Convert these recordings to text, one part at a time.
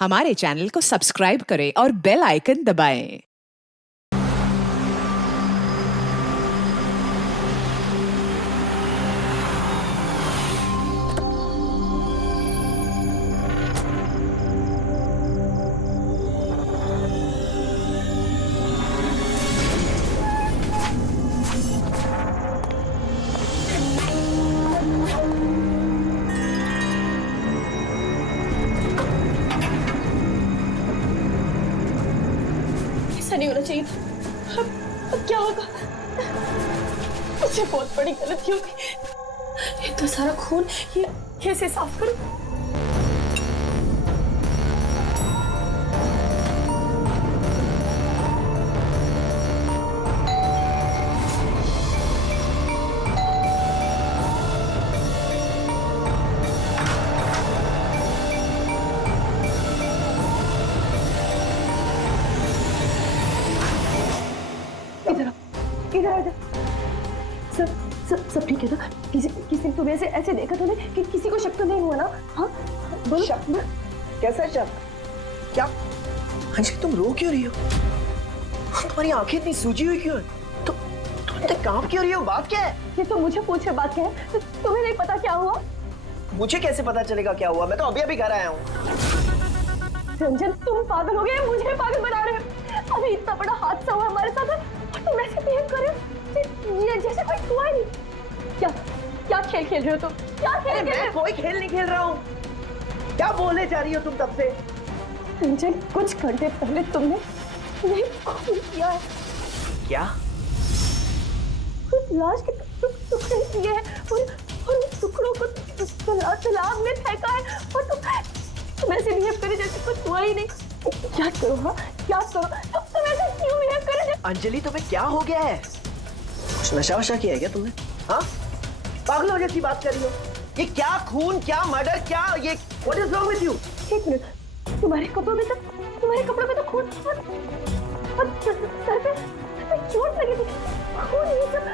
हमारे चैनल को सब्सक्राइब करें और बेल आइकन दबाएं। ऐसा नहीं होना चाहिए था। अब क्या होगा? मुझसे बहुत बड़ी गलती होगी। इतना सारा खून ये से साफ करो। इधर आ जा। सब ठीक है ना? किसी ने तुम्हें ऐसे देखा तो नहीं कि किसी को शक तो नहीं हुआ ना? हाँ बोलो। शक? कैसा शक? क्या अंजलि, तुम रो क्यों रही हो? तुम्हारी आंखें इतनी सूजी हुई क्यों है? तुम इतने कांप क्यों रही हो? बात क्या है? ये तो मुझे पूछे बात क्या है? तुम्हें नहीं पता क्या हुआ? मुझे कैसे पता चलेगा क्या हुआ? मैं तो अभी घर आया हूँ। रंजन, तुम पागल हो गए, मुझे पागल बना रहे हो। अभी इतना बड़ा हादसा हुआ हमारे साथ और तुम ऐसे बिहेव कर रहे हो जैसे कोई हुआ ही नहीं। क्या खेल खेल रहे हो तुम? क्या खेल खेल रहे हो? मैं कोई खेल नहीं खेल रहा हूँ। क्या बोले जा रही हो तुम तब से? रंजन, कुछ घंटे पहले तुमने खून किया है। क्या? लाश के टुकड़े किए हैं और उन टुकड़ों को तालाब में फेंका है और तुम ऐसे बिहेव करे जैसे कुछ हुआ ही नहीं। क्या करो? हाँ क्या करो? तुम ऐसे क्यों बिहेव करे? अंजलि, तुम्हें क्या हो गया है? कुछ नशा वशा किया है क्या तुमने? हाँ, पागलों जैसी बात कर रही हो। ये क्या खून, क्या मर्डर, क्या ये what is wrong with you? एक मिनट, तुम्हारे कपड़ों में तो खून और सर पे चोट लगी थी। खून ये सब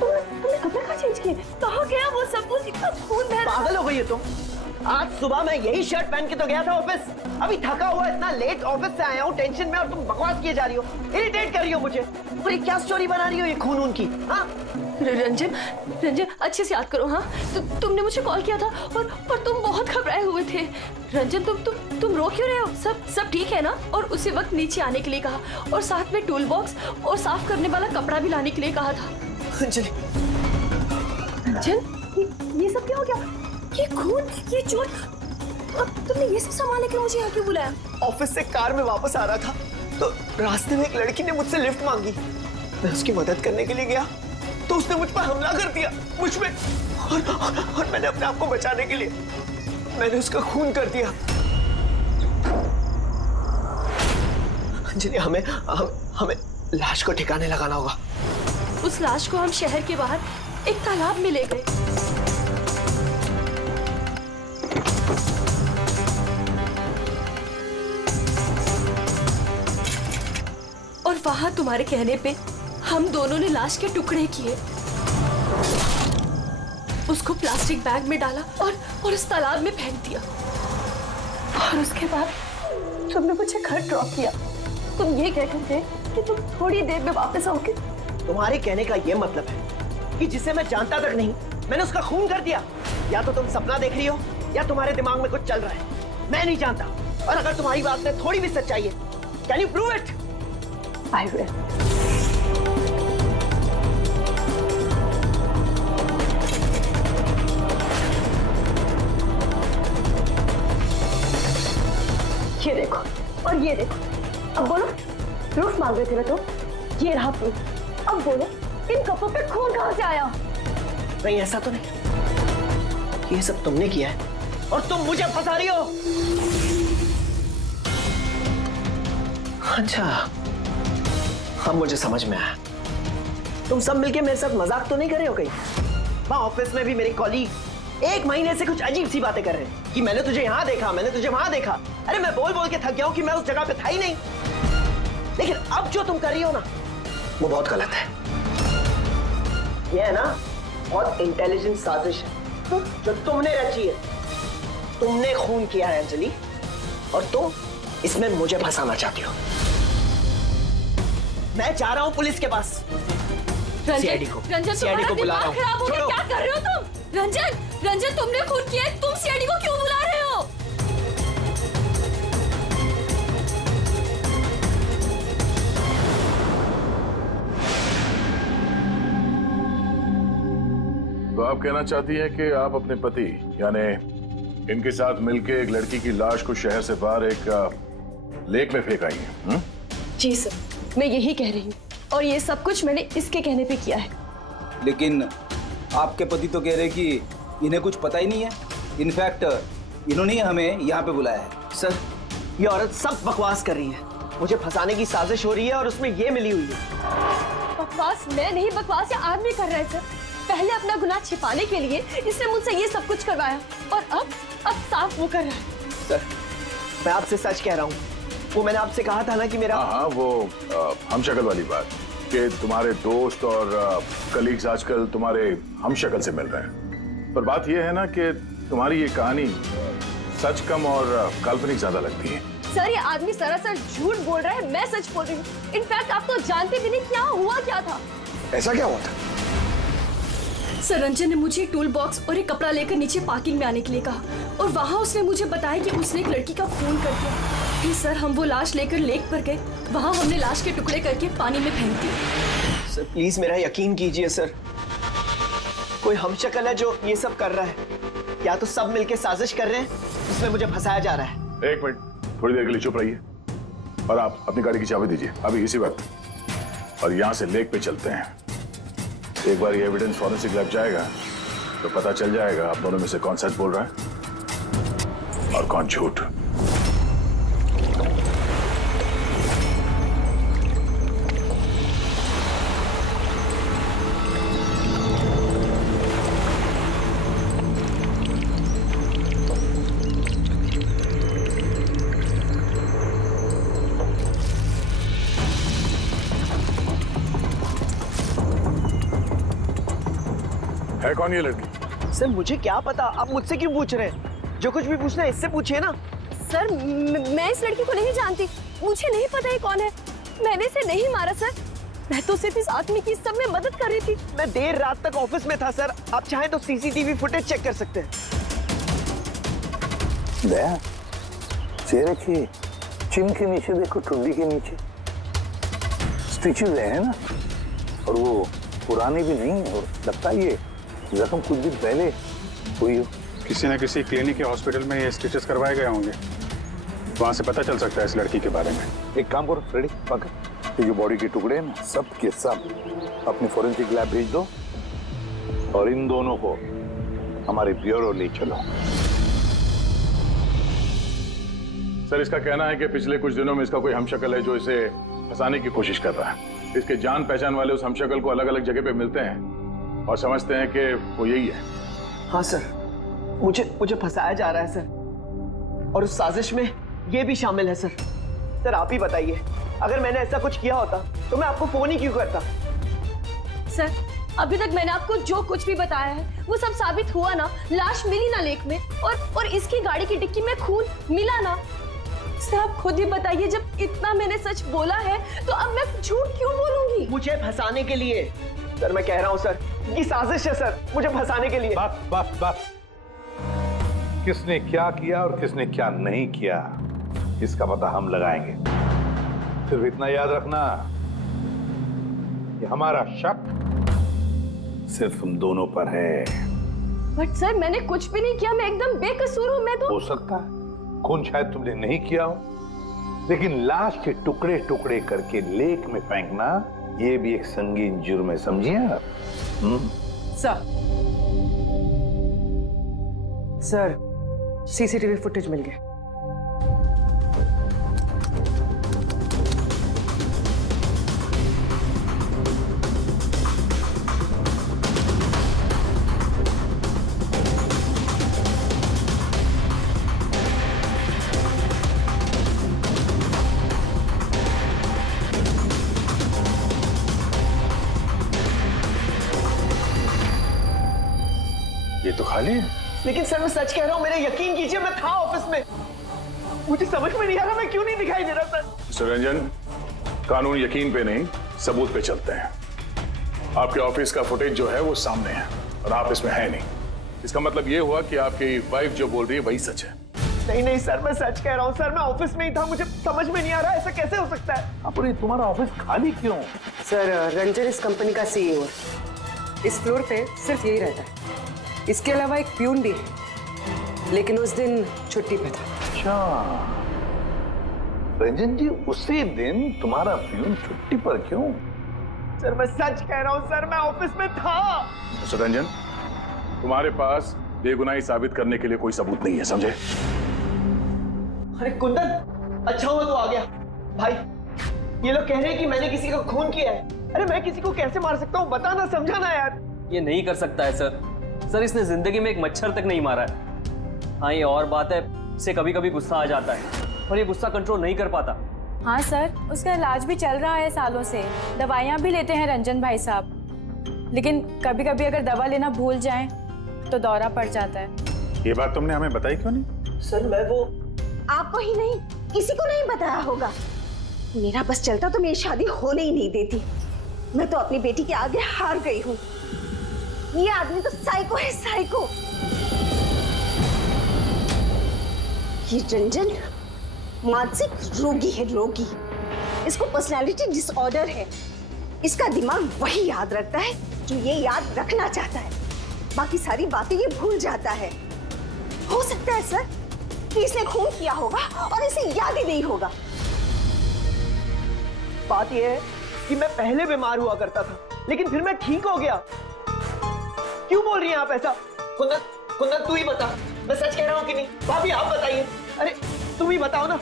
तुमने कपड़े कहाँ चेंज किए? कहाँ गया वो सब? कुछ इतना खून बह रहा। पागल हो गई है तुम? आज सुबह मैं यही शर्ट पहन के तो गया था ऑफिस। अभी थका हुआ इतना लेट ऑफिस से आया हूँ टेंशन में, और तुम बकवास किए जा रही हो, इरिटेट कर रही हो मुझे। और ये क्या स्टोरी बना रही हो ये खून की? हाँ रंजन अच्छे से याद करो। हाँ तुमने मुझे कॉल किया था और तुम बहुत घबराए हुए थे। रंजन तुम रो क्यों रहे हो? सब ठीक है ना? और उसी वक्त नीचे आने के लिए कहा और साथ में टूल बॉक्स और साफ करने वाला कपड़ा भी लाने के लिए कहा था। अंजलि, रंजन, ये सब क्या हो गया? ये खून, ये चोट, अब तुमने ये सब संभालने के लिए मुझे यहाँ क्यों बुलाया? ऑफिस से कार में वापस आ रहा था तो रास्ते में एक लड़की ने मुझसे लिफ्ट मांगी। मैं उसकी मदद करने के लिए गया तो उसने मुझ पर हमला कर दिया, मुझ पे। और मैंने अपने आप को बचाने के लिए मैंने उसका खून कर दिया। अंजलि, हमें लाश को ठिकाने लगाना होगा। उस लाश को हम शहर के बाहर एक तालाब में ले गए। और वहां तुम्हारे कहने पे हम दोनों ने लाश के टुकड़े किए, उसको प्लास्टिक बैग में डाला और उस तालाब में फेंक दिया। और उसके बाद तुमने मुझे घर ड्रॉप किया। तुम ये कहकर थे कि तुम थोड़ी देर में वापस आओगे। तुम्हारे कहने का ये मतलब है कि जिसे मैं जानता तक नहीं मैंने उसका खून कर दिया? या तो तुम सपना देख रही हो या तुम्हारे दिमाग में कुछ चल रहा है। मैं नहीं जानता। और अगर तुम्हारी बात में थोड़ी भी सच्चाई है, can you prove it? I will. ये देखो और ये देखो। अब बोलो, प्रूफ मांग रहे थे ना तो ये रहा प्रूफ। अब बोलो, इन कपड़ों पे खून कहाँ से आया? नहीं, ऐसा तो नहीं। ये सब तुमने किया है और तुम मुझे फंसा रही हो। अच्छा, अब मुझे समझ में आया। तुम सब मिलके मेरे साथ मजाक तो नहीं कर रहे हो कहीं? वहां ऑफिस में भी मेरे कॉलीग 1 महीने से कुछ अजीब सी बातें कर रहे हैं कि मैंने तुझे यहाँ देखा, मैंने तुझे वहां देखा। अरे मैं बोल बोल के थक गया हूं कि मैं उस जगह पे था ही नहीं। लेकिन अब जो तुम कर रही हो ना, वो बहुत गलत है। ये है ना बहुत इंटेलिजेंट साजिश है जो तुमने रची है। तुमने खून किया है अंजलि, और तुम इसमें मुझे फंसाना चाहती हो। मैं जा रहा हूँ पुलिस के पास। सीआईडी को बुला रहा हूँ। खराब हो गया, क्या कर रहे हो तुम? रंजन तुमने खून किया है, तुम सीआईडी को क्यों बुला रहे हो? तो आप कहना चाहती हैं कि आप अपने पति यानी इनके साथ मिलके एक लड़की की लाश को शहर से बाहर एक लेक में फेंक आई हैं? जी सर, मैं यही कह रही हूँ और ये सब कुछ मैंने इसके कहने पे किया है। लेकिन आपके पति तो कह रहे कि इन्हें कुछ पता ही नहीं है। इनफैक्ट इन्होंने ही हमें यहाँ पे बुलाया है। सर, ये औरत सब बकवास कर रही है। मुझे फंसाने की साजिश हो रही है और उसमें ये मिली हुई है। बकवास मैं नहीं, बकवास ये आदमी कर रहा है सर। पहले अपना गुनाह छिपाने के लिए इसने मुझसे ये सब कुछ करवाया और अब साफ वो कर रहा है। सर, मैं आपसे सच कह रहा हूँ। वो मैंने आपसे कहा था ना कि मेरा हाँ, वो हमशक्ल वाली बात कि तुम्हारे दोस्त और कलीग्स आजकल तुम्हारे हमशक्ल से मिल रहे हैं। पर बात यह है ना कि तुम्हारी ये कहानी सच कम और काल्पनिक ज्यादा लगती है। सर, ये आदमी सरासर झूठ बोल रहा है, मैं सच बोल रही हूँ। इनफैक्ट आप तो जानते भी नहीं क्या हुआ क्या था। ऐसा क्या हुआ था? सर, रंजन ने मुझे एक टूल बॉक्स और एक कपड़ा लेकर नीचे पार्किंग में आने के लिए कहा और वहाँ उसने मुझे बताया कि उसने एक लड़की का खून कर दिया। फिर सर हम वो लाश लेकर लेक पर गए, वहाँ हमने लाश के टुकड़े करके पानी में फेंक दी। सर प्लीज मेरा यकीन कीजिए सर, कोई हमशक्ल है जो ये सब कर रहा है, या तो सब मिलके साजिश कर रहे हैं जिसमें मुझे फंसाया जा रहा है। एक मिनट, थोड़ी देर के लिए चुप रहिए और आप अपनी गाड़ी की चाबी दीजिए अभी इसी वक्त, और यहाँ से लेक पे चलते हैं। एक बार ये एविडेंस फॉरेंसिक लैब जाएगा तो पता चल जाएगा आप दोनों में से कौन सच बोल रहा है और कौन झूठ। है कौन ये लड़की? सर मुझे क्या पता, आप मुझसे क्यों पूछ रहे हैं? जो कुछ भी पूछना है इससे पूछिए ना। सर मैं इस लड़की को नहीं जानती, मुझे नहीं पता ये कौन है। मैंने इसे नहीं मारा सर, मैं तो सिर्फ इस आदमी की सब में मदद कर रही थी। मैं देर रात तक ऑफिस में था सर, आप चाहें तो सीसीटीवी फुटेज चेक कर सकते हैं। दया, चेहरे की चिन के नीचे देखो, ठुड्डी के नीचे स्टिचेस है ना, और वो पुरानी भी नहीं है और लगता है ये जख्म कुछ दिन पहले हुई हो। किसी न किसी क्लिनिक या हॉस्पिटल में ये स्टिचेस करवाए गए होंगे, वहां से पता चल सकता है इस लड़की के बारे में। एक काम करो फ्रेडी, पकड़ ये जो बॉडी के टुकड़े हैं ना, सब के सब अपनी फॉरेंसिक लैब भेज दो और इन दोनों को हमारे ब्यूरो ले चलो। सर इसका कहना है कि पिछले कुछ दिनों में इसका कोई हमशक्ल है जो इसे फंसाने की कोशिश कर रहा है। इसके जान पहचान वाले उस हमशक्ल को अलग अलग जगह पे मिलते हैं और समझते हैं कि वो यही है। हाँ सर, मुझे फंसाया जा रहा है सर, और उस साजिश में ये भी शामिल है सर। सर आप ही बताइए, अगर मैंने ऐसा कुछ किया होता तो मैं आपको फोन ही क्यों करता? सर अभी तक मैंने आपको जो कुछ भी बताया है वो सब साबित हुआ ना। लाश मिली ना लेक में, और इसकी गाड़ी की डिक्की में खून मिला ना। सर आप खुद ही बताइए, जब इतना मैंने सच बोला है तो अब मैं झूठ क्यों बोलूंगी? मुझे फंसाने के लिए। सर मैं कह रहा हूँ सर, ये साजिश है सर, मुझे फंसाने के लिए। बस बस बस, किसने क्या किया और किसने क्या नहीं किया इसका पता हम लगाएंगे। सिर्फ इतना याद रखना कि हमारा शक सिर्फ तुम दोनों पर है। बट सर मैंने कुछ भी नहीं किया, मैं एकदम बेकसूर हूँ। मैं तो हो सकता है खून शायद तुमने नहीं किया हो, लेकिन लाश के टुकड़े टुकड़े करके लेक में फेंकना ये भी एक संगीन जुर्म है, समझिए आप? सर सीसीटीवी फुटेज मिल गया। ये तो खाली है। लेकिन सर मैं सच कह रहा हूँ, मेरे यकीन कीजिए, मैं था ऑफिस में। मुझे समझ में नहीं आ रहा मैं क्यों नहीं दिखाई दे रहा सर। मिस्टर रंजन, कानून यकीन पे नहीं सबूत पे चलते हैं। आपके ऑफिस का फुटेज जो है वो सामने है और आप इसमें है नहीं। इसका मतलब ये हुआ कि आपकी वाइफ जो बोल रही है वही सच है। नहीं नहीं सर, मैं सच कह रहा हूँ सर, मैं ऑफिस में ही था, मुझे समझ में नहीं आ रहा ऐसा कैसे हो सकता है। अरे तुम्हारा ऑफिस खाली क्यों? सर रंजन इस कंपनी का सीईओ है। इस फ्लोर पे सिर्फ यही रहता है। इसके अलावा एक प्यून भी है, लेकिन उस दिन छुट्टी पे था। अच्छा रंजन जी, उसी दिन तुम्हारा प्यून छुट्टी पर क्यों? सर मैं सच कह रहा हूँ सर, मैं ऑफिस में था। मिस्टर रंजन, तुम्हारे पास बेगुनाही साबित करने के लिए कोई सबूत नहीं है, समझे? अरे कुंदन, अच्छा हुआ तो आ गया। भाई ये लोग कह रहे हैं कि मैंने किसी का खून किया है। अरे मैं किसी को कैसे मार सकता हूँ, बताना, समझाना यार। ये नहीं कर सकता है सर। सर इसने जिंदगी में एक मच्छर तक नहीं मारा है। हाँ ये और बात है, इसे कभी कभी गुस्सा आ जाता है और ये गुस्सा कंट्रोल नहीं कर पाता। हाँ सर, उसका इलाज भी चल रहा है सालों से, दवाइयाँ भी लेते हैं रंजन भाई साहब, लेकिन कभी कभी अगर दवा लेना भूल जाएं तो दौरा पड़ जाता है। ये बात तुमने हमें बताई क्यों नहीं? सर मैं वो आपको ही नहीं, किसी को नहीं बताया होगा। मेरा बस चलता तो मेरी शादी होने ही नहीं देती। मैं तो अपनी बेटी के आगे हार गई हूँ। ये आदमी तो साइको है, साइको। ये रंजन मानसिक रोगी है, रोगी। इसको पर्सनालिटी डिसऑर्डर है। इसका दिमाग वही याद रखता है जो ये याद रखना चाहता है, बाकी सारी बातें ये भूल जाता है। हो सकता है सर कि इसने खून किया होगा और इसे याद ही नहीं होगा। बात यह है कि मैं पहले बीमार हुआ करता था, लेकिन फिर मैं ठीक हो गया। क्यों बोल रही हैं आप ऐसा? कुंदन, कुंदन तू ही बता, मैं सच कह रहा हूँ कि नहीं? भाभी आप बताइए। अरे तुम ही बताओ ना,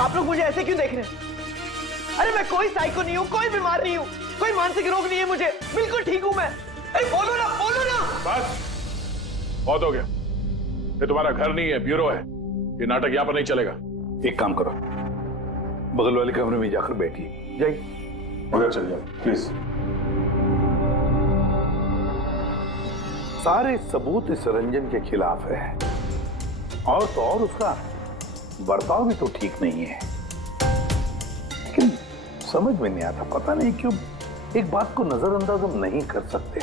आप लोग मुझे ऐसे क्यों देख रहे हैं? अरे मैं कोई साइको नहीं हूँ, कोई बीमार नहीं हूँ, कोई मानसिक रोग नहीं है मुझे, बिल्कुल ठीक हूँ मैं। अरे बोलो ना, बोलो ना। बस बहुत हो गया। ये तुम्हारा घर नहीं है, ब्यूरो है। ये नाटक यहाँ पर नहीं चलेगा। एक काम करो, बगल वाले कमरे में जाकर बैठिए। जाइए, उधर चल जाओ प्लीज। सारे सबूत इस रंजन के खिलाफ है और तो और उसका बर्ताव भी तो ठीक नहीं है। लेकिन समझ में नहीं आता, पता नहीं क्यों एक बात को नजरअंदाज हम नहीं कर सकते।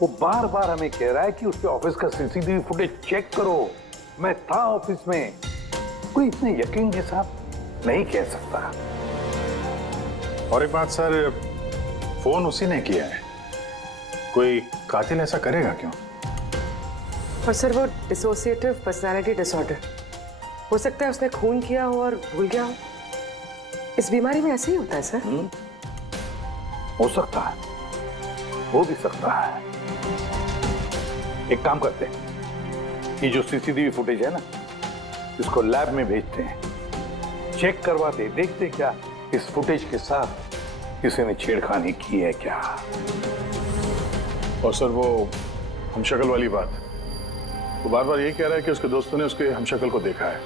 वो बार बार हमें कह रहा है कि उसके ऑफिस का सीसीटीवी फुटेज चेक करो, मैं था ऑफिस में। कोई इतने यकीन के साथ नहीं कह सकता। और एक बात सर, फोन उसी ने किया है। कोई कातिल ऐसा करेगा क्यों? और सर वो डिसोसिएटिव पर्सनालिटी डिसऑर्डर, हो सकता है उसने खून किया हो और भूल गया हो। इस बीमारी में ऐसे ही होता है सर। हो सकता है, हो भी सकता है। एक काम करते हैं, ये जो सीसीटीवी फुटेज है ना, इसको लैब में भेजते हैं, चेक करवाते, देखते क्या इस फुटेज के साथ किसी ने छेड़खानी की है क्या। और सर वो हमशक्ल वाली बात, वो बार बार यही कह रहा है कि उसके दोस्तों ने उसके हमशक्ल को देखा है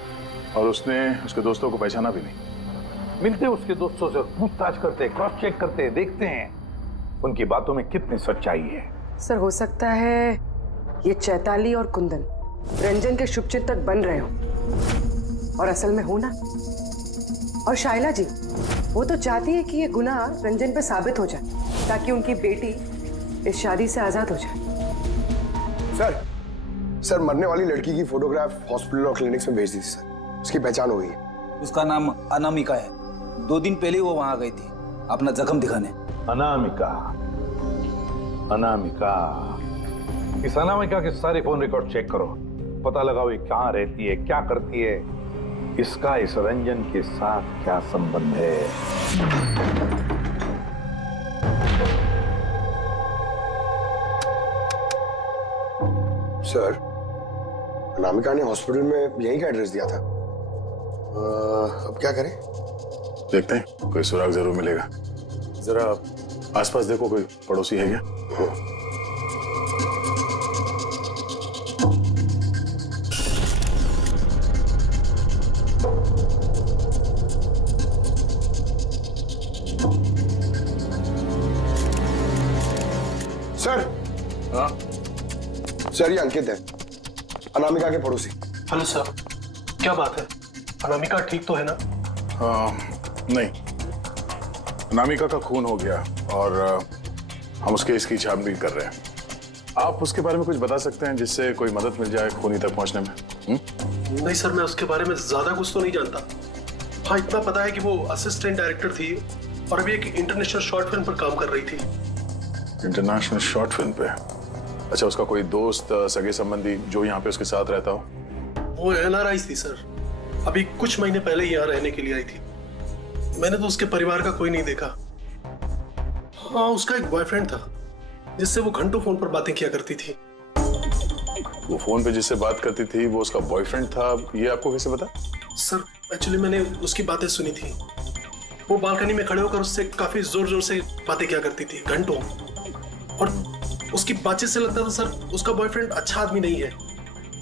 और उसने उसके दोस्तों को पहचाना भी नहीं। मिलते उसके दोस्तों से पूछताछ करते, क्रॉस चेक करते, देखते हैं उनकी बातों में कितनी सच्चाई है। सर हो सकता है ये चैताली और कुंदन रंजन के शुभचिंतक बन रहे हो और असल में हो ना। और शाइला जी वो तो चाहती है कि ये गुनाह रंजन पे साबित हो जाए ताकि उनकी बेटी इस शादी से आजाद हो जाए। सर मरने वाली लड़की की फोटोग्राफ हॉस्पिटल और क्लिनिक्स में भेज दी थी सर। उसकी पहचान हो गई है। उसका नाम अनामिका है। 2 दिन पहले वो वहां गई थी अपना जख्म दिखाने। अनामिका, अनामिका, इस अनामिका के सारे फोन रिकॉर्ड चेक करो, पता लगाओ ये कहाँ रहती है, क्या करती है, इसका इस रंजन के साथ क्या संबंध है। सर अनामिका ने हॉस्पिटल में यही का एड्रेस दिया था। अब क्या करें? देखते हैं, कोई सुराग जरूर मिलेगा। जरा आसपास देखो, कोई पड़ोसी है क्या? सर, हाँ सर ये अंकित है, अनामिका के पड़ोसी। हेलो सर, क्या बात है? अनामिका ठीक तो है ना? नहीं, अनामिका का खून हो गया और हम उसके इसकी छानबीन कर रहे हैं। आप उसके बारे में कुछ बता सकते हैं जिससे कोई मदद मिल जाए खूनी तक पहुंचने में? नहीं सर, मैं उसके बारे में ज्यादा कुछ तो नहीं जानता। हाँ, इतना पता है कि वो असिस्टेंट डायरेक्टर थी और अभी एक इंटरनेशनल शॉर्ट फिल्म पर काम कर रही थी। इंटरनेशनल शॉर्ट फिल्म पे? अच्छा, उसका कोई दोस्त सगे संबंधी जो यहाँ पे उसके साथ रहता हो? वो NRI थी सर, अभी कुछ महीने पहले यहाँ रहने के लिए आई थी। मैंने तो उसके परिवार का कोई नहीं देखा। हाँ, उसका एक बॉयफ्रेंड था जिससे वो घंटों फोन पर बातें किया करती थी। वो फोन पे जिससे बात करती थी वो उसका बॉयफ्रेंड था, ये आपको कैसे पता? सर, एक्चुअली मैंने उसकी बातें सुनी थी। वो बालकनी में खड़े होकर उससे काफी जोर जोर से बातें किया करती थी घंटों, और उसकी बातचीत से लगता था सर उसका बॉयफ्रेंड अच्छा आदमी नहीं है।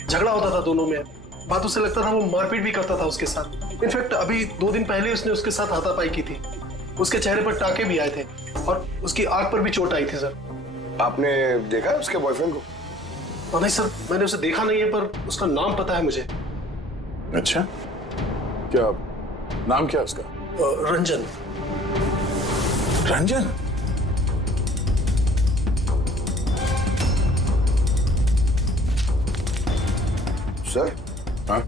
झगड़ा होता था दोनों में, बातों से लगता था वो मारपीट भी करता था उसके साथ। इनफैक्ट अभी 2 दिन पहले उसने उसके साथ हाथापाई की थी। उसके चेहरे पर टाके भी आए थे और उसकी आंख पर भी चोट आई थी सर। आपने देखा है उसके बॉयफ्रेंड को? नहीं सर, मैंने उसे देखा नहीं है, पर उसका नाम पता है मुझे। अच्छा, क्या नाम क्या है उसका? रंजन। रंजन? सर, हाँ?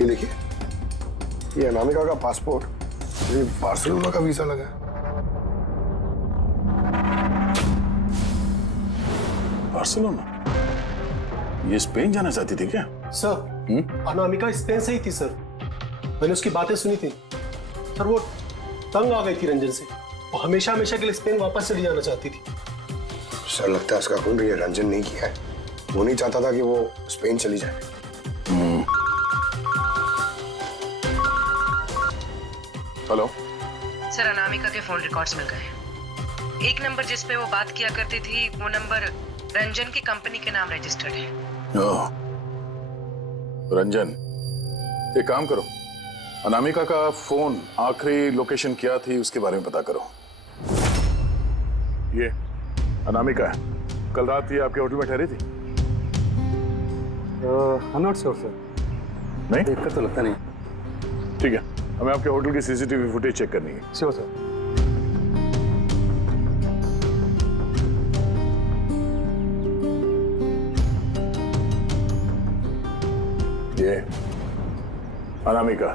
ये देखिए, ये अनामिका का पासपोर्ट, ये बार्सिलोना का वीजा लगा है। बार्सिलोना? ये स्पेन जाना चाहती थी क्या? सर, अनामिका स्पेन से ही थी सर। मैंने उसकी बातें सुनी थी सर। वो तंग आ गई थी रंजन से। वो हमेशा हमेशा के लिए स्पेन वापस चली जाना चाहती थी। सर, लगता है उसका खून ये रंजन नहीं किया है। वो नहीं चाहता था कि वो स्पेन चली जाए। हेलो सर, अनामिका के फोन रिकॉर्ड्स मिल गए। एक नंबर जिस पे वो बात किया करती थी वो नंबर रंजन की कंपनी के नाम रजिस्टर्ड है। रंजन, एक काम करो, अनामिका का फोन आखिरी लोकेशन क्या थी उसके बारे में पता करो। ये अनामिका है, कल रात ये आपके होटल में ठहरी थी? I'm not sure, sir. नहीं? देखकर तो लगता नहीं। ठीक है, हमें आपके होटल की CCTV फुटेज चेक करनी है। Sure sir. ये अनामिका।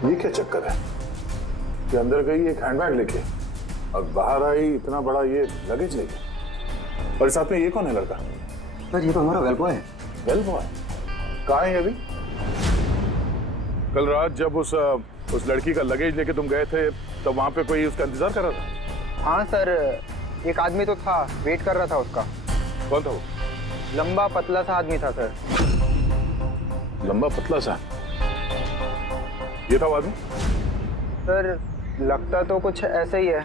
ये क्या चक्कर है कि अंदर गई एक हैंडबैग लेके और बाहर आई इतना बड़ा ये लगेज लेके, और साथ में ये कौन है लड़का? सर, ये तो हमारा वेल बॉय है। Well boy? कहाँ है अभी? कल रात जब उस लड़की का लगेज लेके तुम गए थे तब वहां पे कोई उसका इंतजार कर रहा था? हाँ सर, एक आदमी तो था, वेट कर रहा था उसका। कौन था वो? लंबा पतला सा आदमी था सर। लंबा पतला सा? ये था वो आदमी? सर, लगता तो कुछ ऐसे ही है।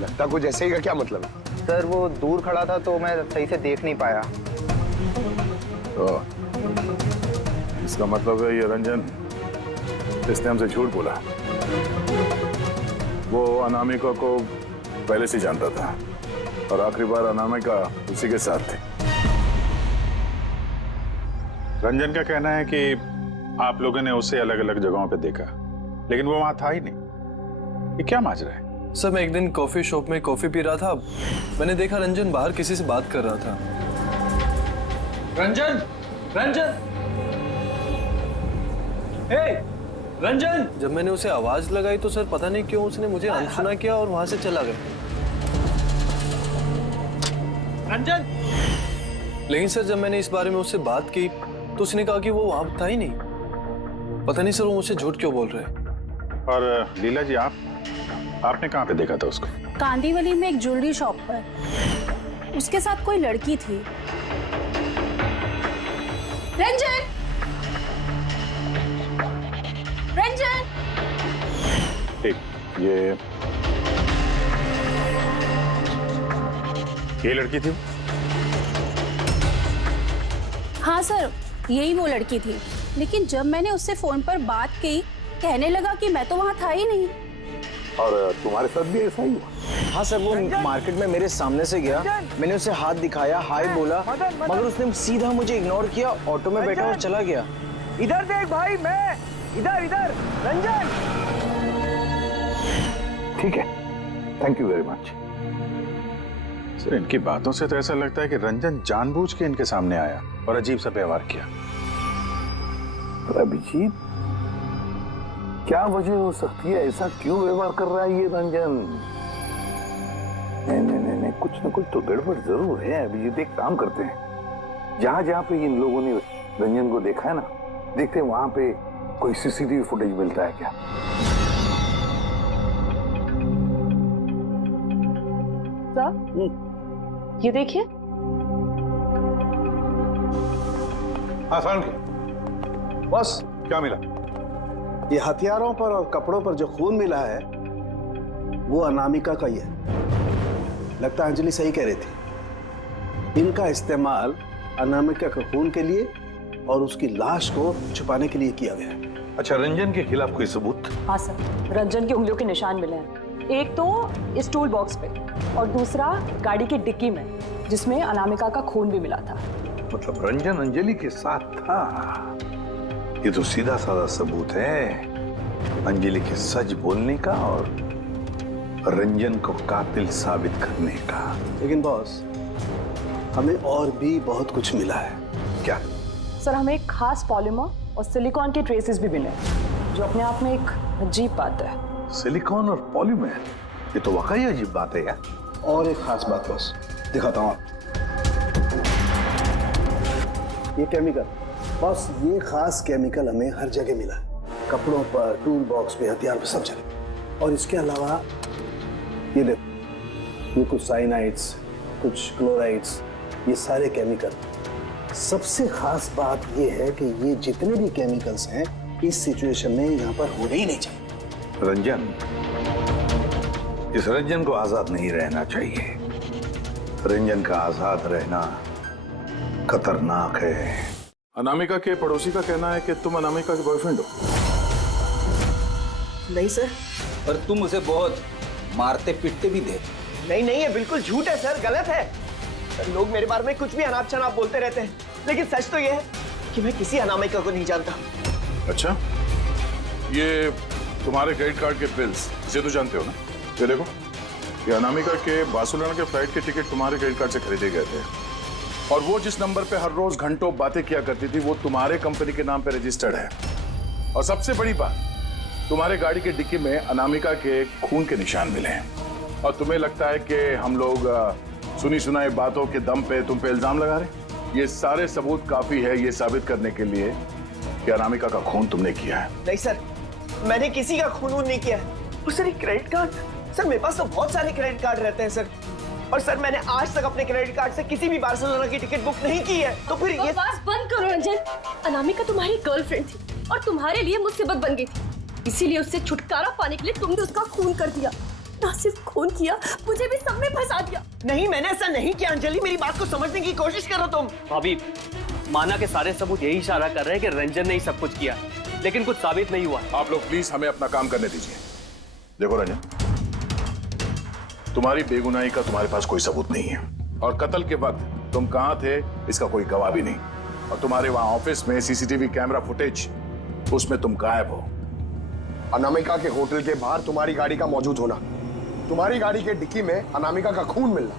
लगता कुछ ऐसे ही का क्या मतलब है? सर, वो दूर खड़ा था तो मैं सही से देख नहीं पाया। तो इसका मतलब है ये रंजन, इसने हमसे झूठ बोला। वो अनामिका को पहले से जानता था और आखिरी बार अनामिका उसी के साथ थी। रंजन का कहना है कि आप लोगों ने उसे अलग अलग जगहों पे देखा, लेकिन वो वहां था ही नहीं। ये क्या माजरा है? सर, मैं एक दिन कॉफी शॉप में कॉफी पी रहा था, मैंने देखा रंजन बाहर किसी से बात कर रहा था। रंजन! रंजन! हे! रंजन! जब मैंने उसे आवाज लगाई तो सर पता नहीं क्यों उसने मुझे अनसुना किया और वहां से चला गया। रंजन! लेकिन सर जब मैंने इस बारे में उससे बात की तो उसने कहा कि वो वहां था ही नहीं। पता नहीं सर वो मुझसे झूठ क्यों बोल रहे हैं। और लीला जी, आपने कहाँ पे देखा था उसको? कांदीवली में एक ज्वेलरी शॉप पर उसके साथ कोई लड़की थी। रंजन! रंजन! ठीक, ये लड़की थी? हाँ सर, यही वो लड़की थी। लेकिन जब मैंने उससे फोन पर बात की कहने लगा कि मैं तो वहाँ था ही नहीं। और तुम्हारे साथ भी ऐसा ही हुआ? हाँ सर, वो मार्केट में मेरे सामने से गया, मैंने उसे हाथ दिखाया, हाय बोला, मगर उसने सीधा मुझे इग्नोर किया, ऑटो में बैठा और चला गया। इधर देख भाई, मैं इधर इधर रंजन। ठीक है, thank you very much. Sir, इनकी बातों से तो ऐसा लगता है कि रंजन जानबूझ के इनके सामने आया और अजीब सा व्यवहार किया। अभिजीत, क्या वजह हो सकती है? ऐसा क्यों व्यवहार कर रहा है ये रंजन? नहीं, कुछ ना कुछ तो गड़बड़ जरूर है। अभिजीत, एक काम करते हैं, जहां जहां पे इन लोगों ने रंजन को देखा है ना, देखते हैं वहां पे कोई सीसीटीवी फुटेज मिलता है क्या। ये देखिए। हाँ सारुण, बस क्या मिला? ये हथियारों पर और कपड़ों पर जो खून मिला है वो अनामिका का ही है। लगता है अंजलि सही कह रही थी, इनका इस्तेमाल अनामिका के खून के लिए और उसकी लाश को छुपाने के लिए किया गया है। अच्छा, रंजन के खिलाफ कोई सबूत? हाँ सर, रंजन की उंगलियों के निशान मिले हैं। एक तो इस टूल बॉक्स पे और दूसरा गाड़ी की डिक्की में, जिसमें अनामिका का खून भी मिला था। मतलब रंजन अंजलि के साथ था। ये तो सीधा साधा सबूत है अंजलि के सच बोलने का और रंजन को कातिल साबित करने का। लेकिन बॉस, हमें और भी बहुत कुछ मिला है। क्या? सर, हमें एक खास पॉलीमर और सिलिकॉन के ट्रेसेस भी मिले, जो अपने आप में एक अजीब बात है। सिलिकॉन और पॉलीमर, ये तो वाकई अजीब बात है यार। और एक खास बात बॉस, दिखाता हूँ। ये केमिकल बॉस, ये खास केमिकल हमें हर जगह मिला, कपड़ों पर, टूल बॉक्स पे, हथियार पे, सब जगह। और इसके अलावा ये देखो, ये कुछ साइनाइड्स, कुछ क्लोराइड्स, ये सारे केमिकल। सबसे खास बात ये है कि ये जितने भी केमिकल्स हैं इस सिचुएशन में यहाँ पर होने ही नहीं चाहिए। रंजन, इस रंजन को आजाद नहीं रहना चाहिए। रंजन का आजाद रहना खतरनाक है। अनामिका के पड़ोसी का कहना है कि तुम अनामिका के बॉयफ्रेंड हो। नहीं सर। पर तुम उसे बहुत मारते पीटते भी थे। नहीं, ये बिल्कुल झूठ है सर, गलत है सर। लोग मेरे बारे में कुछ भी अनाप शनाप बोलते रहते हैं, लेकिन सच तो ये है कि मैं किसी अनामिका को नहीं जानता। अच्छा, ये तुम्हारे क्रेडिट कार्ड के बिल्स, इसे तो जानते हो ना? ये देखो, ये अनामिका के बार्सिलोना के फ्लाइट के टिकट तुम्हारे क्रेडिट कार्ड से खरीदे गए थे, और वो जिस नंबर पे हर रोज घंटों बातें किया करती थी वो तुम्हारे कंपनी के नाम पे रजिस्टर्ड है। और सबसे बड़ी बात, तुम्हारे गाड़ी की डिक्की में अनामिका के खून के निशान मिले हैं। और तुम्हें लगता है कि हम लोग सुनी सुनाई बातों के दम पे तुम पे इल्जाम लगा रहे? ये सारे सबूत काफी है ये साबित करने के लिए कि अनामिका का खून तुमने किया है। नहीं सर, मैंने किसी का खून नहीं किया है। और सर, क्रेडिट कार्ड, सर मेरे पास तो बहुत सारे क्रेडिट कार्ड रहते हैं सर। और सर, मैंने आज तक अपने क्रेडिट कार्ड से किसी भी बार्सिलोना की टिकट बुक नहीं की है। तो फिर ये बकवास बंद करो रंजन। अनामिका तुम्हारी गर्लफ्रेंड थी और तुम्हारे लिए मुसीबत बन गई थी, इसीलिए उससे छुटकारा पाने के लिए तुमने उसका खून कर दिया। ना सिर्फ खून किया, मुझे भी सब में फंसा दिया। नहीं, मैंने ऐसा नहीं किया। अंजलि, मेरी बात को समझने की कोशिश करो तुम। भाभी, माना के सारे सबूत यही इशारा कर रहे हैं कि रंजन ने ही सब कुछ किया, लेकिन कुछ साबित नहीं हुआ। आप लोग प्लीज हमें अपना काम करने दीजिए। देखो रंजन, तुम्हारी बेगुनाही का तुम्हारे पास कोई सबूत नहीं है, और कत्ल के वक्त तुम कहां थे इसका कोई गवाह भी नहीं। और तुम्हारे वहां ऑफिस में सीसीटीवी कैमरा फुटेज, उसमें तुम गायब हो। अनामिका के होटल के बाहर तुम्हारी गाड़ी का मौजूद होना, तुम्हारी गाड़ी के डिक्की में अनामिका का खून मिलना,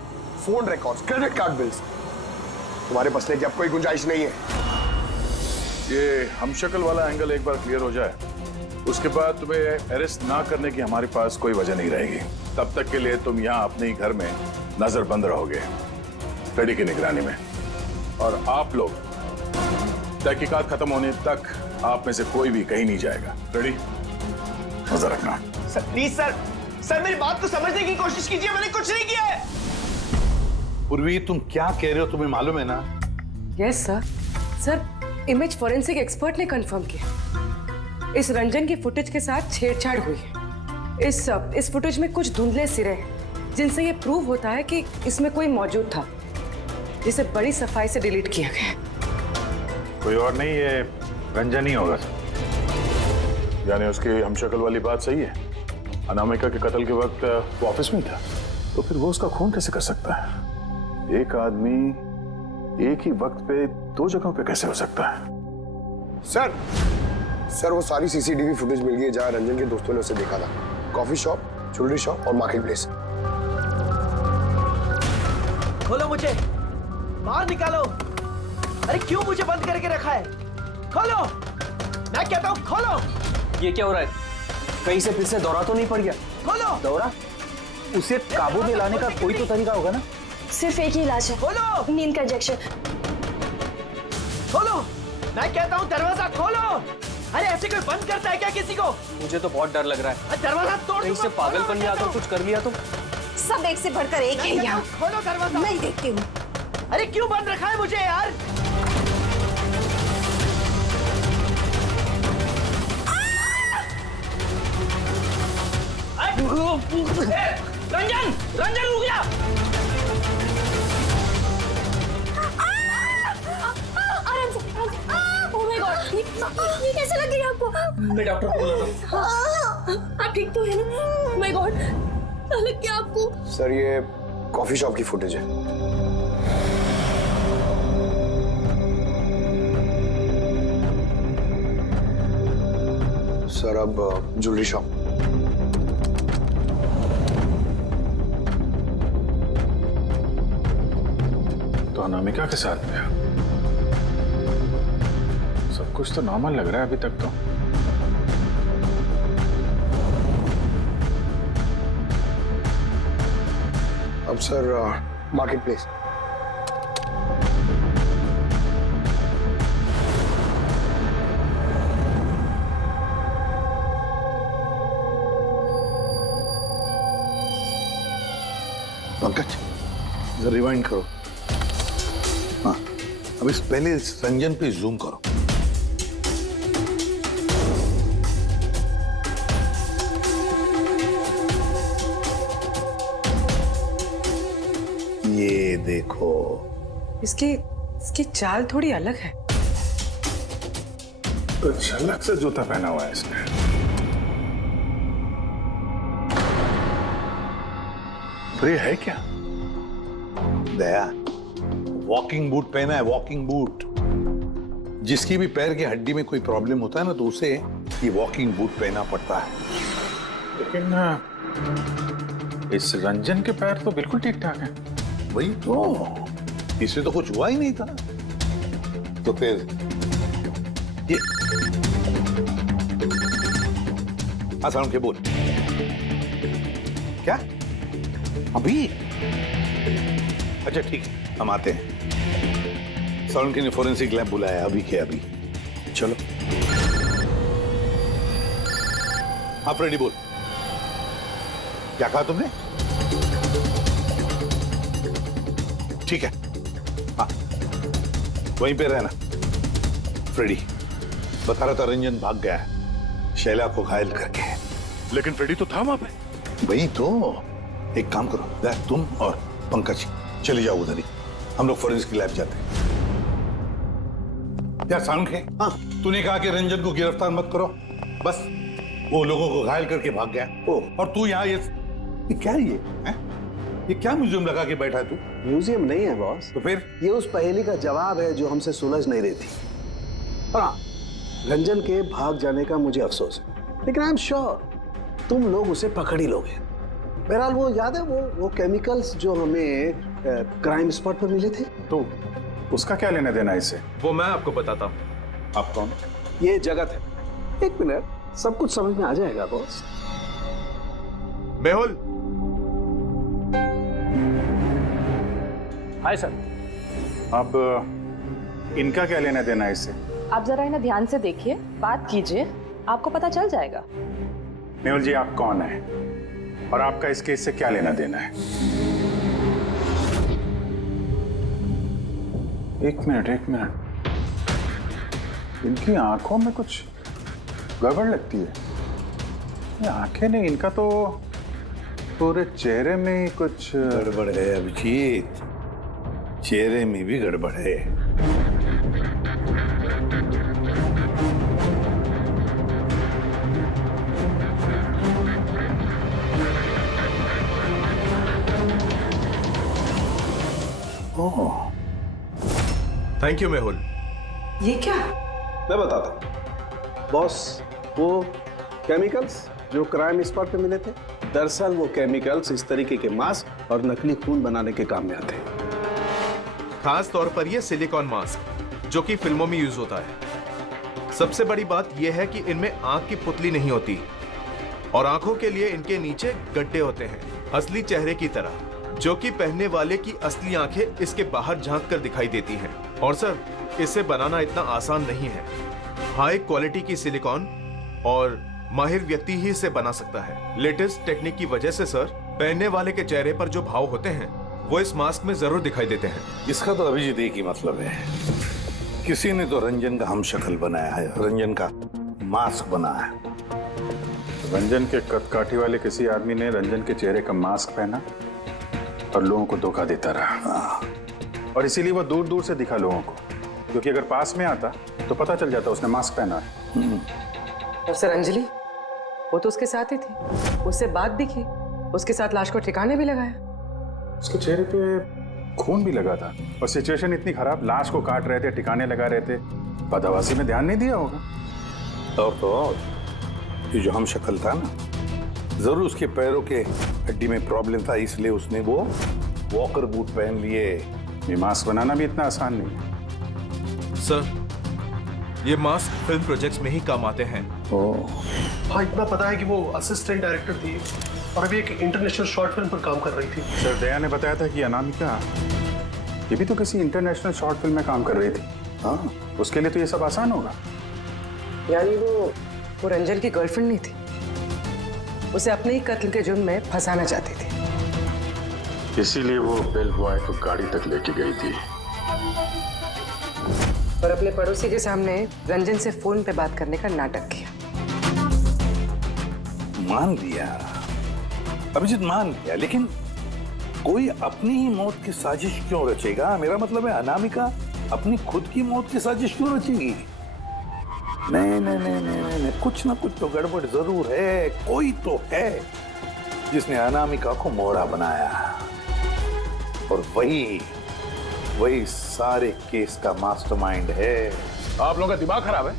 phone records, credit card bills, तुम्हारे बचने की अब कोई गुंजाइश नहीं है। ये हमशक्ल वाला एंगल एक बार क्लियर हो जाए, उसके बाद तुम्हें अरेस्ट ना करने की हमारे पास कोई वजह नहीं रहेगी। तब तक के लिए तुम यहाँ अपने ही घर में नजरबंद रहोगे, फ्रेडी की निगरानी में। और आप लोग तहकीकात खत्म होने तक आप में से कोई भी कहीं नहीं जाएगा। फ्रेडी, नजर रखना। सर प्लीज सर मेरी बात को समझने की कोशिश कीजिए, मैंने कुछ नहीं किया है। पूर्वी, तुम क्या कह रहे हो? तुम्हें मालूम है ना? Yes sir. Sir, image forensic expert ने कंफर्म किया, इस रंजन की फुटेज के साथ छेड़छाड़ हुई है। इस फुटेज में कुछ धुंधले सिरे हैं, जिनसे ये प्रूव होता है कि इसमें कोई मौजूद था, जिसे बड़ी सफाई से डिलीट किया गया। कोई और नहीं, ये रंजन ही होगा सर। यानी उसकी हमशक्ल वाली बात सही है, अनामिका के कत्ल के वक्त वो ऑफिस में ही था, तो फिर वो उसका खून कैसे कर सकता है? एक आदमी एक ही वक्त पे दो जगहों पे कैसे हो सकता है? सर वो सारी सीसीटीवी फुटेज मिल गई है जहां रंजन के दोस्तों ने उसे देखा था। कॉफी शॉप, ज्वेलरी शॉप और मार्केट प्लेस। खोलो मुझे, बाहर निकालो। अरे क्यों मुझे बंद करके रखा है? खोलो, मैं कहता हूँ खोलो। ये क्या हो रहा है? कहीं से फिर से दौरा तो नहीं पड़ गया? खोलो। दौरा? उसे काबू में लाने का कोई तो तरीका होगा ना? सिर्फ एक ही इलाज है। खोलो। नींद का इंजेक्शन। खोलो, मैं कहता हूँ दरवाजा खोलो। अरे ऐसे कोई बंद करता है क्या किसी को? मुझे तो बहुत डर लग रहा है। दरवाजा तोड़। कहीं से पागलपन में आकर कुछ कर लिया तो? सब एक से बढ़कर एक है यहाँ। खोलो दरवाजा। मैं देखती हूँ। अरे क्यों बंद रखा है मुझे यार? रंजन, रंजन रुक जा। आराम से। ओह माय गॉड, ये कैसे लग गई आपको? मैं डॉक्टर को बुलाता हूँ। आप ठीक तो है ना? ओह माय गॉड, क्या लग गया आपको? सर ये कॉफी शॉप की फुटेज है। सर अब ज्वेलरी शॉप। तो अनामिका के साथ में सब कुछ तो नॉर्मल लग रहा है अभी तक तो। अब सर मार्केट प्लेस। पंकज जरा रिवाइंड करो। हाँ, अब इस पहले इस रंजन पे जूम करो। ये देखो, इसकी चाल थोड़ी अलग है। तो झलक से जूता पहना हुआ है इसने। तो ये है क्या? दया, वॉकिंग बूट पहना है, वॉकिंग बूट। जिसकी भी पैर की हड्डी में कोई प्रॉब्लम होता है ना, तो उसे ये वॉकिंग बूट पहना पड़ता है। लेकिन इस रंजन के पैर तो बिल्कुल ठीक ठाक हैं। वही तो, इससे तो कुछ हुआ ही नहीं था। तो फिर ये आसान के बोल क्या अभी? अच्छा ठीक है, हम आते हैं। साउंड के ने फोरेंसिक लैब बुलाया अभी के अभी। चलो हाँ फ्रेडी बोल, क्या कहा तुमने? ठीक है, हाँ वहीं पे रहना। फ्रेडी बता रहा था रंजन भाग गया है शैला को घायल करके। लेकिन फ्रेडी तो था वहां पे। वही तो, एक काम करो, तुम और पंकज चले जाओ उधर ही, हम लोग फोरेंसिक लैब जाते हैं। यार साउंड है, हाँ तूने कहा कि रंजन को गिरफ्तार मत करो, बस वो लोगों को घायल करके भाग गया। और तू यहाँ ये क्या है ये क्या म्यूजियम लगा के बैठा है तू? म्यूजियम नहीं है बॉस। तो फिर? ये उस पहेली का जवाब है जो हमसे सुलझ नहीं रही थी। हाँ, रंजन के भाग जाने का मुझे अफसोस है, लेकिन आई एम श्योर तुम लोग उसे पकड़ ही लोगे। बहरहाल वो याद है वो केमिकल्स जो हमें क्राइम स्पॉट पर मिले थे, तो उसका क्या लेना देना इससे? वो मैं आपको बताता हूँ। आप कौन? ये जगत है। एक मिनट, सब कुछ समझ में आ जाएगा बॉस। मेहुल। Hi sir. अब इनका क्या लेना देना है इससे? आप जरा इन्हें ध्यान से देखिए, बात कीजिए, आपको पता चल जाएगा। मेहुल जी आप कौन है और आपका इस केस से क्या लेना देना है? एक मिनट, इनकी आंखों में कुछ गड़बड़ लगती है। ये आंखें नहीं, इनका तो पूरे चेहरे में कुछ गड़बड़ है अभिजीत, चेहरे में भी गड़बड़ है। Thank you Mehul. ये क्या? मैं बताता हूँ बॉस, वो केमिकल्स जो क्राइम स्पॉट पे मिले थे, दरअसल वो केमिकल्स इस तरीके के मास्क और नकली खून बनाने के काम में आते हैं। खास तौर पर ये सिलिकॉन मास्क जो कि फिल्मों में यूज होता है। सबसे बड़ी बात यह है कि इनमें आंख की पुतली नहीं होती और आंखों के लिए इनके नीचे गड्ढे होते हैं, असली चेहरे की तरह, जो कि पहनने वाले की असली आंखें इसके बाहर झांक कर दिखाई देती हैं। और सर, इसे बनाना इतना आसान नहीं है। हाई क्वालिटी की सिलिकॉन और माहिर व्यक्ति ही इसे बना सकता है। लेटेस्ट टेक्निक की वजह से सर, पहनने वाले के चेहरे पर जो भाव होते हैं वो इस मास्क में जरूर दिखाई देते हैं। इसका तो अभिजीत एक ही मतलब है, किसी ने तो रंजन का हम शक्ल बनाया है, रंजन का मास्क बनाया है। रंजन के कदकाठी वाले किसी आदमी ने रंजन के चेहरे का मास्क पहना और लोगों को धोखा देता रहा, और इसीलिए वो दूर दूर से दिखा लोगों को, क्योंकि अगर पास में आता तो पता चल जाता उसने मास्क पहना है। और सर अंजलि, वो तो उसके साथ ही थी, उससे बात भी की, उसके साथ लाश को ठिकाने भी लगाया। उसके चेहरे पे खून भी लगा था और सिचुएशन इतनी खराब, लाश को काट रहे थे, ठिकाने लगा रहे थे, बदहवासी में ध्यान नहीं दिया होगा। और तो और ये जो हम शक्ल था ना, जरूर उसके पैरों के हड्डी में प्रॉब्लम था, इसलिए उसने वो वॉकर बूट पहन लिए। ये मास्क बनाना भी इतना आसान नहीं है सर। ये मास्क फिल्म प्रोजेक्ट्स में ही काम आते हैं। हाँ, इतना पता है कि वो असिस्टेंट डायरेक्टर थी और अभी एक इंटरनेशनल शॉर्ट फिल्म पर काम कर रही थी। सर, दया ने बताया था कि अनामिका ये भी तो किसी इंटरनेशनल शॉर्ट फिल्म में काम कर रही थी। हाँ, उसके लिए तो ये सब आसान होगा। यानी वो रंजन की गर्लफ्रेंड नहीं थी, उसे अपने ही कत्ल के जुर्म में फंसाना चाहती थी, इसीलिए वो बेल बॉय को गाड़ी तक लेके गई थी और अपने पड़ोसी के सामने रंजन से फोन पे बात करने का नाटक किया। मान लिया अभिजीत, मान लिया, लेकिन कोई अपनी ही मौत की साजिश क्यों रचेगा? मेरा मतलब है अनामिका अपनी खुद की मौत की साजिश क्यों रचेगी? नहीं नहीं नहीं नहीं नहीं, कुछ ना कुछ तो गड़बड़ जरूर है। कोई तो है जिसने अनामिका को मोहरा बनाया, और वही सारे केस का मास्टरमाइंड है। आप लोगों का दिमाग खराब है।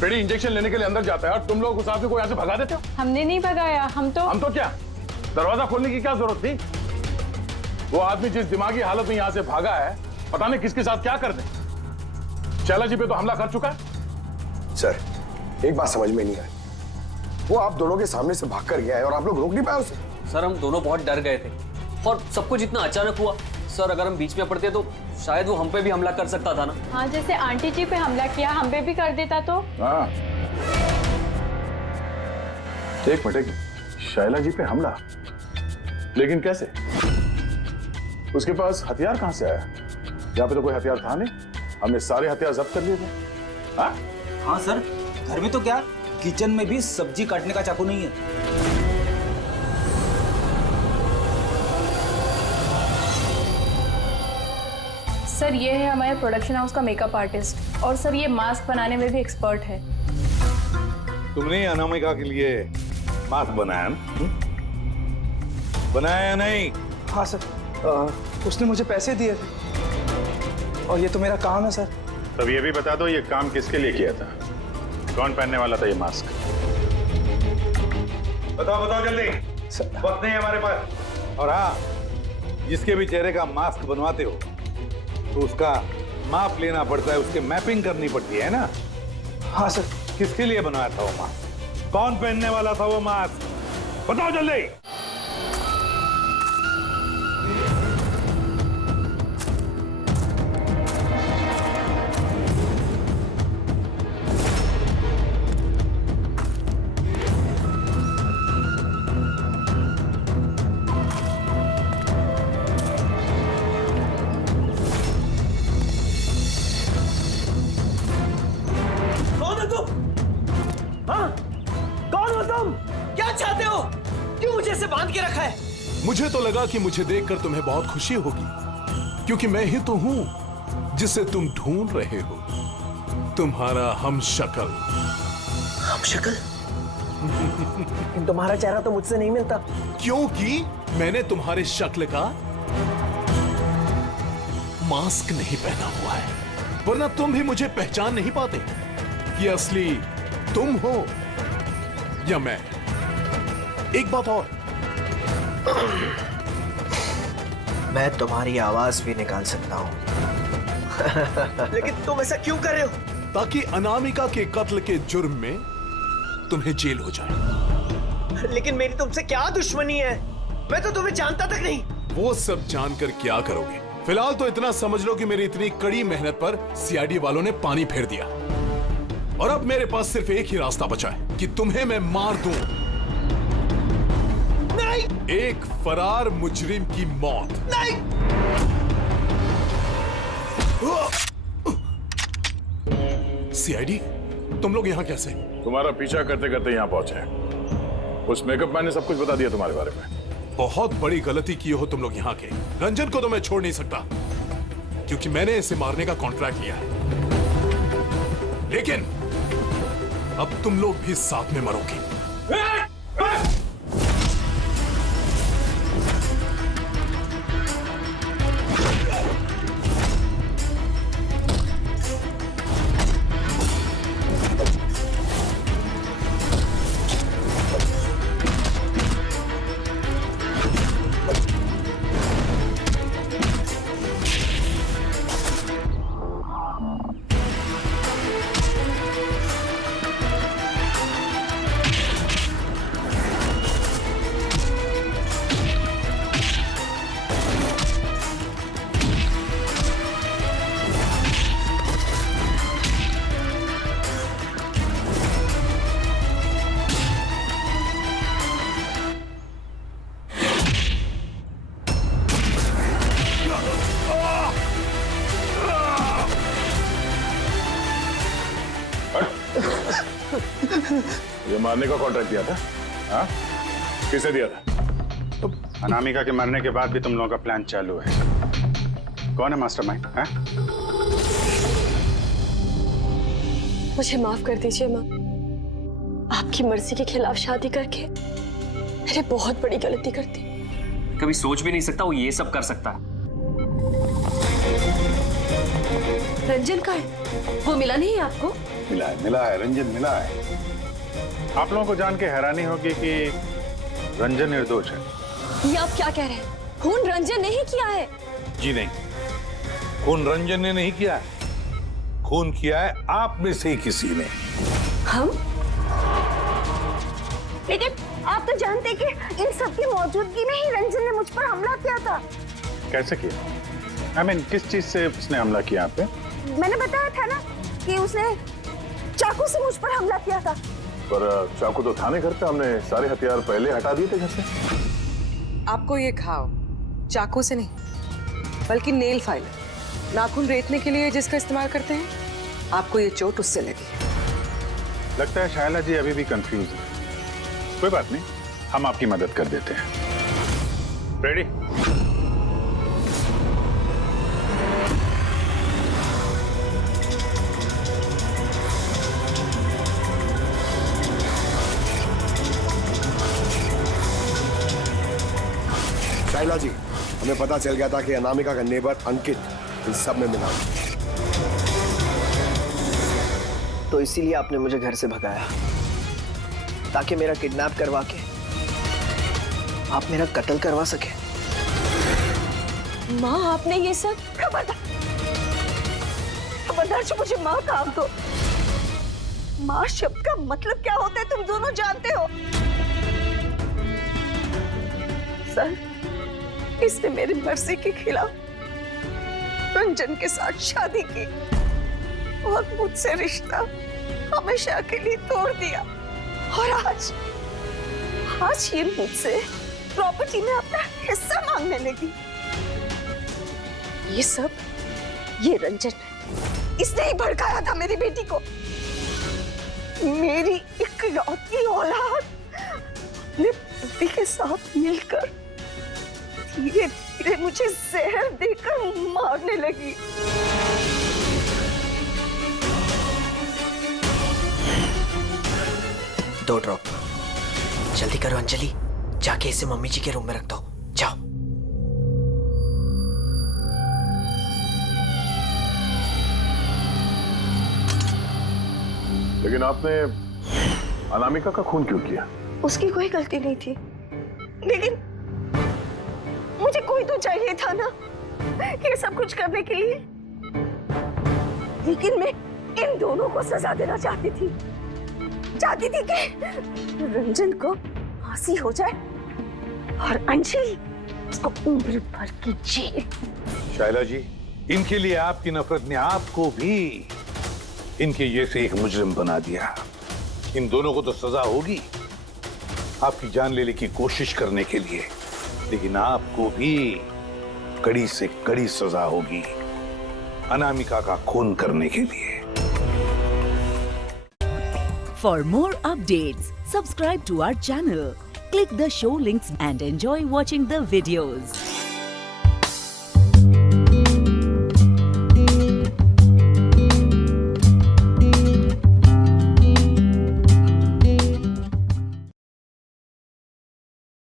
पेडी इंजेक्शन लेने के लिए अंदर जाता है और तुम लोग उस आदमी को यहाँ से भगा देते हो। हमने नहीं भगाया, हम तो क्या दरवाजा खोलने की क्या जरूरत थी? वो आदमी जिस दिमागी हालत में यहाँ से भागा है, पता नहीं किसके साथ क्या कर दे। शैला जी पे तो हमला कर चुका है। सर, एक बात समझ में नहीं आई, वो आप दोनों के सामने से भाग कर गया है और आप लोग रोक नहीं पाए उसे। सर, हम दोनों बहुत डर गए थे और सब कुछ इतना अचानक हुआ। सर, अगर हम बीच में पड़ते तो शायद वो हम पे भी हमला कर सकता था ना। हाँ, जैसे आंटी जी पे हमला किया, हम पे भी कर देता तो। हाँ, एक मिनट, शैला जी पे हमला, लेकिन कैसे? उसके पास हथियार कहां से आया? यहाँ पे तो कोई हथियार था नहीं, हमने सारे हथियार जब्त कर लिए थे। हाँ? हाँ सर, घर में तो क्या, किचन में भी सब्जी काटने का चाकू नहीं है। सर, ये है हमारे प्रोडक्शन हाउस का मेकअप आर्टिस्ट, और सर ये मास्क बनाने में भी एक्सपर्ट है। तुमने अनामिका के लिए मास्क बनाया ना? बनाया नहीं? हाँ सर, उसने मुझे पैसे दिए थे और ये तो मेरा काम है सर। तब ये भी बता दो, ये काम किसके लिए किया था? कौन पहनने वाला था ये मास्क? बताओ बताओ जल्दी, वक्त नहीं है हमारे पास। और हाँ, जिसके भी चेहरे का मास्क बनवाते हो तो उसका माप लेना पड़ता है, उसके मैपिंग करनी पड़ती है ना? हाँ सर। किसके लिए बनाया था वो मास्क? कौन पहनने वाला था वो मास्क? बताओ जल्दी। मुझे तो लगा कि मुझे देखकर तुम्हें बहुत खुशी होगी, क्योंकि मैं ही तो हूं जिसे तुम ढूंढ रहे हो, तुम्हारा हमशक्ल। हमशक्ल? तुम्हारा चेहरा तो मुझसे नहीं मिलता। क्योंकि मैंने तुम्हारे शक्ल का मास्क नहीं पहना हुआ है, वरना तुम भी मुझे पहचान नहीं पाते कि असली तुम हो या मैं। एक बात और, मैं तुम्हारी आवाज भी निकाल सकता हूं। लेकिन तुम ऐसा क्यों कर रहे हो? ताकि अनामिका के कत्ल के जुर्म में तुम्हें जेल हो जाए। लेकिन मेरी तुमसे क्या दुश्मनी है? मैं तो तुम्हें जानता तक नहीं। वो सब जानकर क्या करोगे? फिलहाल तो इतना समझ लो कि मेरी इतनी कड़ी मेहनत पर सीआईडी वालों ने पानी फेर दिया, और अब मेरे पास सिर्फ एक ही रास्ता बचा है कि तुम्हें मैं मार दूं। नहीं! एक फरार मुजरिम की मौत। नहीं! सीआईडी, तुम लोग यहाँ कैसे? तुम्हारा पीछा करते करते यहाँ पहुंचे। उस मेकअप मैन ने सब कुछ बता दिया तुम्हारे बारे में। बहुत बड़ी गलती की हो तुम लोग यहाँ के। रंजन को तो मैं छोड़ नहीं सकता, क्योंकि मैंने इसे मारने का कॉन्ट्रैक्ट लिया है। लेकिन अब तुम लोग भी साथ में मरोगे। ये मारने का कॉन्ट्रैक्ट दिया था? हाँ? किसे दिया था? अनामिका के मरने के बाद भी तुम लोगों का प्लान चालू है। कौन है मास्टरमाइंड? मुझे माफ कर दीजिए माँ। आपकी मर्जी के खिलाफ शादी करके मैंने बहुत बड़ी गलती कर दी। कभी सोच भी नहीं सकता वो ये सब कर सकता है। रंजन का है? वो मिला नहीं है आपको? मिला है, रंजन मिला है। आप लोगों को जान के हैरानी होगी कि रंजन निर्दोष है। ये आप क्या कह रहे हैं? खून रंजन ने ही किया है? जी नहीं, खून रंजन ने नहीं किया है, खून किया है आप में से ही किसी ने। हम? लेकिन आप तो जानते कि इन सब की मौजूदगी में ही रंजन ने मुझ पर हमला किया था। कैसे किया? किस चीज से उसने हमला किया आप पे? मैंने बताया था ना कि उसने चाकू से मुझ पर हमला किया था। पर चाकू तो थाने घर पे, हमने सारे हथियार पहले हटा दिए थे घर से। आपको ये घाव चाकू से नहीं बल्कि नेल फाइलर, नाखून रेतने के लिए जिसका इस्तेमाल करते हैं, आपको ये चोट उससे लगी। लगता है शायला जी अभी भी कंफ्यूज है। कोई बात नहीं, हम आपकी मदद कर देते हैं। रेडी? शाइला जी, हमें पता चल गया था कि अनामिका का नेबर अंकित इन सब में मिला, तो इसीलिए आपने मुझे घर से भगाया, ताकि मेरा किडनैप करवा के आप मेरा कत्ल करवा सके। माँ, आपने ये सब? खबरदार जो मुझे माँ कहा दो। माँ शब्द का मतलब क्या होता है तुम दोनों जानते हो। सर, इसने मेरी मर्जी के खिलाफ रंजन के साथ शादी की और मुझसे रिश्ता हमेशा के लिए तोड़ दिया, और आज ये मुझसे प्रॉपर्टी में अपना हिस्सा मांगने लगी। ये सब ये रंजन है, इसने ही भड़काया था मेरी बेटी को। मेरी इकलौती औलाद अपने पति के साथ मिलकर धीरे धीरे मुझे जहर देकर मारने लगी। दो ड्रॉप। जल्दी करो अंजलि, जाके इसे मम्मी जी के रूम में रख दो। जाओ। लेकिन आपने अनामिका का खून क्यों किया? उसकी कोई गलती नहीं थी, लेकिन मुझे कोई तो चाहिए था ना ये सब कुछ करने के लिए। लेकिन मैं इन दोनों को सजा देना चाहती थी कि रंजन को फांसी हो जाए और अंजलि उसको उम्र भर की जेल। शायला जी, इनके लिए आपकी नफरत ने आपको भी इनके जैसे एक मुजरिम बना दिया। इन दोनों को तो सजा होगी आपकी जान लेने की कोशिश करने के लिए, लेकिन आपको भी कड़ी से कड़ी सजा होगी अनामिका का खून करने के लिए। For more updates, subscribe to our channel, click the show links and enjoy watching the videos.